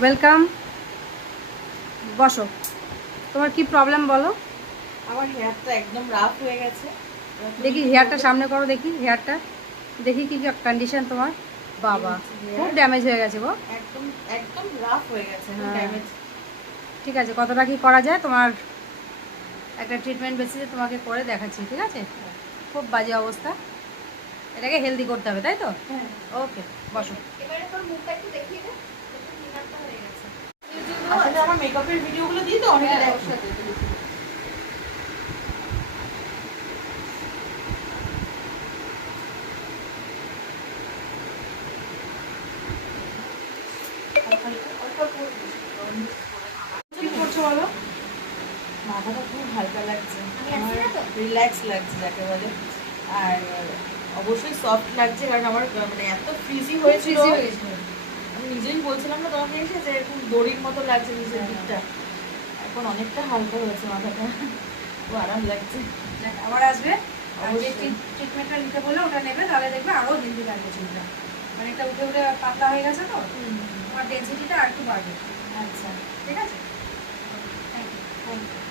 Welcome, বসো। তোমার কি প্রবলেম বলো? আমার হেয়ারটা একদম রাফ হয়ে গেছে। দেখি হেয়ারটা সামনে করো, দেখি হেয়ারটা, দেখি কি কন্ডিশন তোমার। বাবা, খুব ড্যামেজ হয়ে গেছে গো। একদম একদম রাফ হয়ে গেছে, একদম হ্যাঁ, ড্যামেজ। ঠিক আছে, কতটা কি করা যায় তোমার একটা ট্রিটমেন্ট বেসিসে তোমাকে করে দেখাচ্ছি, ঠিক আছে? খুব বাজে অবস্থা, এটাকে হেলদি করতে হবে, তাই তো? হ্যাঁ, ওকে, বসো। এবারে তোর মুখটা একটু দেখিয়ে দে, একটু ক্লিনারটা হয়ে গেছে। আসলে আমার মেকআপের ভিডিওগুলো দিই তো অনেকে দেখে। কি করছো বলো? মাথাটা খুব হালকা লাগছে, আমার রিল্যাক্স লাগছে যাকে বলে। আর অবশ্যই সফট লাগছে, কারণ আমার মানে এত ফ্রিজি হয়েছিল। আমি নিজেই বলছিলাম না তোমাকে এসে যে এরকম দড়ির মতো লাগছে নিচের দিকটা। এখন অনেকটা হালকা হয়েছে মাথাটা, খুব আরাম লাগছে। আবার আসবে, আর যে অবশ্যই। ট্রিটমেন্টটা নিতে বললে ওটা নেবে, তাহলে দেখবে আরও হেলদি লাগবে চুলটা। মানে এটা উঠে উঠে পাতলা হয়ে গেছে তো, তোমার ডেন্সিটিটা আর একটু বাড়বে। আচ্ছা, ঠিক আছে, থ্যাংক ইউ। Thank you.